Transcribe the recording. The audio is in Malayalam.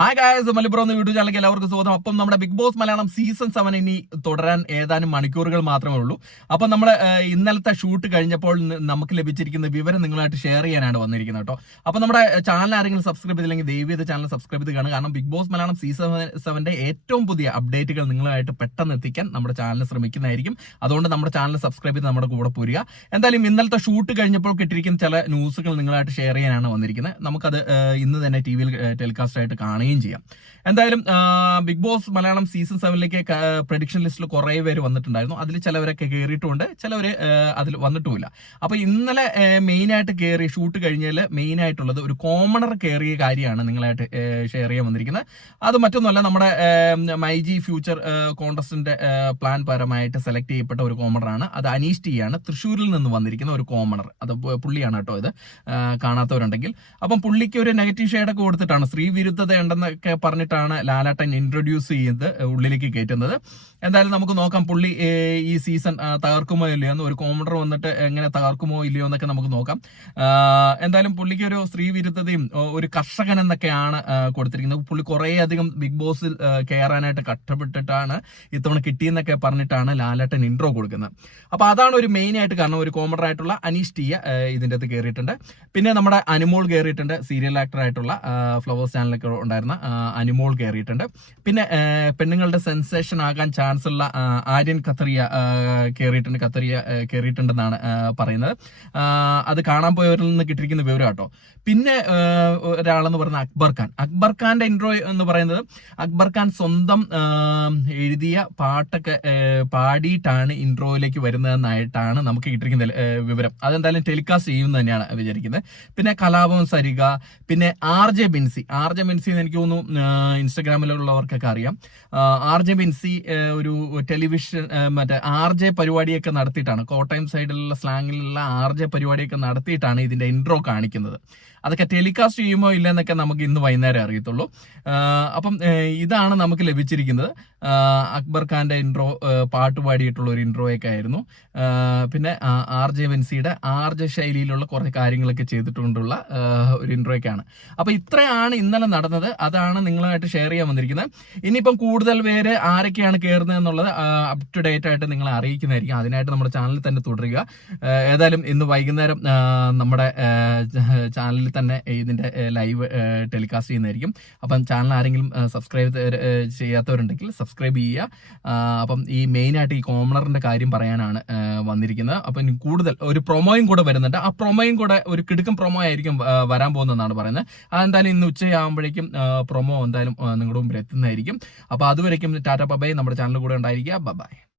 ഹായ് ഗായ്സ്, മലപ്പുറം യൂട്യൂബ് ചാനലിലേക്ക് എല്ലാവർക്കും സ്വാഗതം. അപ്പം നമ്മുടെ ബിഗ് ബോസ് മലയാളം സീസൺ 7 ഇനി തുടരാൻ ഏതാനും മണിക്കൂറുകൾ മാത്രമേ ഉള്ളൂ. അപ്പം നമ്മൾ ഇന്നലത്തെ ഷൂട്ട് കഴിഞ്ഞപ്പോൾ നമുക്ക് ലഭിച്ചിരിക്കുന്ന വിവരം നിങ്ങളായിട്ട് ഷെയർ ചെയ്യാനാണ് വന്നിരിക്കുന്നത് കേട്ടോ. അപ്പം നമ്മുടെ ചാനൽ ആരെങ്കിലും സബ്സ്ക്രൈബ് ചെയ്തില്ലെങ്കിൽ ദയവ് ചെയ്ത് ചാനൽ സബ്സ്ക്രൈബ് ചെയ്ത് കാണുക. കാരണം ബിഗ് ബോസ് മലയാളം സീസൺ 7 ഏറ്റവും പുതിയ അപ്ഡേറ്റുകൾ നിങ്ങളായിട്ട് പെട്ടെന്ന് എത്തിക്കാൻ നമ്മുടെ ചാനൽ ശ്രമിക്കുന്നതായിരിക്കും. അതുകൊണ്ട് നമ്മുടെ ചാനൽ സബ്സ്ക്രൈബ് ചെയ്ത് നമ്മുടെ കൂടെ പോരുക. എന്തായാലും ഇന്നലത്തെ ഷൂട്ട് കഴിഞ്ഞപ്പോൾ കിട്ടിയിരിക്കുന്ന ചില ന്യൂസുകൾ നിങ്ങളായിട്ട് ഷെയർ ചെയ്യാനാണ് വന്നിരിക്കുന്നത്. നമുക്കത് ഇന്ന് തന്നെ TV-യിൽ ടെലികാസ്റ്റ് ആയിട്ട് കാണുകയും ചെയ്യാം. എന്തായാലും ബിഗ് ബോസ് മലയാളം സീസൺ 7ലേക്ക് പ്രഡിക്ഷൻ ലിസ്റ്റിൽ കുറേ പേര് വന്നിട്ടുണ്ടായിരുന്നു. അതിൽ ചിലവരൊക്കെ കയറിയിട്ടുണ്ട്, ചിലവര് അതിൽ വന്നിട്ടുമില്ല. അപ്പൊ ഇന്നലെ മെയിൻ ആയിട്ട് കയറി ഷൂട്ട് കഴിഞ്ഞാൽ മെയിൻ ആയിട്ടുള്ളത് ഒരു കോമണർ കയറിയ കാര്യമാണ് നിങ്ങളായിട്ട് ഷെയർ ചെയ്യാൻ വന്നിരിക്കുന്നത്. അത് മറ്റൊന്നുമല്ല, നമ്മുടെ മൈജി ഫ്യൂച്ചർ കോൺടസ്റ്റിന്റെ പ്ലാൻ പരമായിട്ട് സെലക്ട് ചെയ്യപ്പെട്ട ഒരു കോമണറാണ്. അത് അനീഷ് ടി ആണ്, തൃശ്ശൂരിൽ നിന്ന് വന്നിരിക്കുന്ന ഒരു കോമണർ. അത് പുള്ളിയാണ് കേട്ടോ. ഇത് കാണാത്തവരുണ്ടെങ്കിൽ അപ്പം പുള്ളിക്ക് ഒരു നെഗറ്റീവ് ഷെയ്ഡൊക്കെ കൊടുത്തിട്ടാണ്, സ്ത്രീ വിരുദ്ധത ഉണ്ടെന്നൊക്കെ പറഞ്ഞിട്ടാണ് ലാലേട്ടൻ ഇൻട്രൊഡ്യൂസ് ചെയ്ത് ഉള്ളിലേക്ക് കയറ്റുന്നത്. എന്തായാലും നമുക്ക് നോക്കാം പുള്ളി ഈ സീസൺ തകർക്കുമോ ഇല്ലയോ എന്ന്. ഒരു കോമഡർ വന്നിട്ട് എങ്ങനെ തകർക്കുമോ ഇല്ലയോ എന്നൊക്കെ നമുക്ക് നോക്കാം. എന്തായാലും പുള്ളിക്ക് ഒരു സ്ത്രീ വിരുദ്ധതയും ഒരു കർഷകൻ എന്നൊക്കെയാണ് കൊടുത്തിരിക്കുന്നത്. പുള്ളി കുറേ അധികം ബിഗ് ബോസിൽ കയറാനായിട്ട് കഷ്ടപ്പെട്ടിട്ടാണ് ഇത്തവണ കിട്ടിയെന്നൊക്കെ പറഞ്ഞിട്ടാണ് ലാലേട്ടൻ ഇൻട്രോ കൊടുക്കുന്നത്. അപ്പൊ അതാണ് ഒരു മെയിൻ ആയിട്ട് കാരണം. ഒരു കോമഡർ ആയിട്ടുള്ള അനീഷ് ടിയ ഇതിന്റെ അകത്ത് കയറിയിട്ടുണ്ട്. പിന്നെ നമ്മുടെ അനുമോൾ കയറിയിട്ടുണ്ട്, സീരിയൽ ആക്ടർ ആയിട്ടുള്ള ഫ്ലവേഴ്സ് ചാനലൊക്കെ ഉണ്ടായിരുന്ന അനുമോൾ കയറിയിട്ടുണ്ട്. പിന്നെ പെണ്ണുങ്ങളുടെ സെൻസേഷൻ ആകാൻ ചാൻസ് ഉള്ള ആര്യൻ ഖത്തറിയ കയറിയിട്ടുണ്ടെന്നാണ് പറയുന്നത്. അത് കാണാൻ പോയവരിൽ നിന്ന് കിട്ടിയിരിക്കുന്ന വിവരം കേട്ടോ. പിന്നെ ഒരാളെന്ന് പറയുന്നത് അക്ബർ ഖാന്റെ ഇൻട്രോ എന്ന് പറയുന്നത്, അക്ബർ ഖാൻ സ്വന്തം എഴുതിയ പാട്ടൊക്കെ പാടിയിട്ടാണ് ഇൻട്രോയിലേക്ക് വരുന്നതെന്നായിട്ടാണ് നമുക്ക് കിട്ടിയിരിക്കുന്ന വിവരം. അതെന്തായാലും ടെലികാസ്റ്റ് ചെയ്യുമെന്ന് തന്നെയാണ് വിചാരിക്കുന്നത്. പിന്നെ കലാപം സരിക, പിന്നെ ആർ ജെ ബിൻസി എന്ന് എനിക്ക് തോന്നുന്നു ഇൻസ്റ്റഗ്രാമിലുള്ളവർക്കൊക്കെ അറിയാം. ആർ ജെ ബിൻസി ഒരു ടെലിവിഷൻ മറ്റേ ആർ ജെ പരിപാടിയൊക്കെ നടത്തിയിട്ടാണ്, കോട്ടയം സൈഡിലുള്ള സ്ലാങ്ങിലുള്ള ആർ ജെ പരിപാടിയൊക്കെ നടത്തിയിട്ടാണ് ഇതിന്റെ ഇൻട്രോ കാണിക്കുന്നത്. അതൊക്കെ ടെലികാസ്റ്റ് ചെയ്യുമോ ഇല്ലെന്നൊക്കെ നമുക്ക് ഇന്ന് വൈകുന്നേരം അറിയത്തുള്ളൂ. അപ്പം ഇതാണ് നമുക്ക് ലഭിച്ചിരിക്കുന്നത്. അക്ബർ ഖാന്റെ ഇൻട്രോ പാട്ട് പാടിയിട്ടുള്ള ഒരു ഇൻട്രോയൊക്കെ ആയിരുന്നു. പിന്നെ ആർ ജെ ബെൻസിയുടെ ആർ ജെ ശൈലിയിലുള്ള കുറേ കാര്യങ്ങളൊക്കെ ചെയ്തിട്ടുകൊണ്ടുള്ള ഒരു ഇൻട്രോയൊക്കെയാണ്. അപ്പൊ ഇത്രയാണ് ഇന്നലെ നടന്നത്. അതാണ് നിങ്ങളുമായിട്ട് ഷെയർ ചെയ്യാൻ വന്നിരിക്കുന്നത്. ഇനിയിപ്പം കൂടുതൽ പേര് ആരൊക്കെയാണ് കയറുന്നത് എന്നുള്ളത് അപ് ടു ഡേറ്റ് ആയിട്ട് നിങ്ങളെ അറിയിക്കുന്നതായിരിക്കും. അതിനായിട്ട് നമ്മുടെ ചാനലിൽ തന്നെ തുടരുക. ഏതായാലും ഇന്ന് വൈകുന്നേരം നമ്മുടെ ചാനലിൽ തന്നെ ഇതിന്റെ ലൈവ് ടെലികാസ്റ്റ് ചെയ്യുന്നതായിരിക്കും. അപ്പം ചാനൽ ആരെങ്കിലും സബ്സ്ക്രൈബ് ചെയ്യാത്തവരുണ്ടെങ്കിൽ സബ്സ്ക്രൈബ് ചെയ്യുക. അപ്പം ഈ മെയിൻ ആയിട്ട് ഈ കോമണറിന്റെ കാര്യം പറയാനാണ് വന്നിരിക്കുന്നത്. അപ്പം കൂടുതൽ ഒരു പ്രൊമോയും കൂടെ വരുന്നുണ്ട്. ആ പ്രൊമോയും കൂടെ ഒരു കിടുക്കൻ പ്രൊമോ ആയിരിക്കും വരാൻ പോകുന്നതെന്നാണ് പറയുന്നത്. അതെന്തായാലും ഇന്ന് ഉച്ചയാകുമ്പോഴേക്കും പ്രൊമോ എന്തായാലും നിങ്ങളുടെ മുമ്പിൽ എത്തുന്നതായിരിക്കും. അപ്പൊ അതുവരേക്കും ടാറ്റ ബൈ. നമ്മുടെ ചാനൽ കൂടെ ഉണ്ടായിരിക്കുക. ബൈ.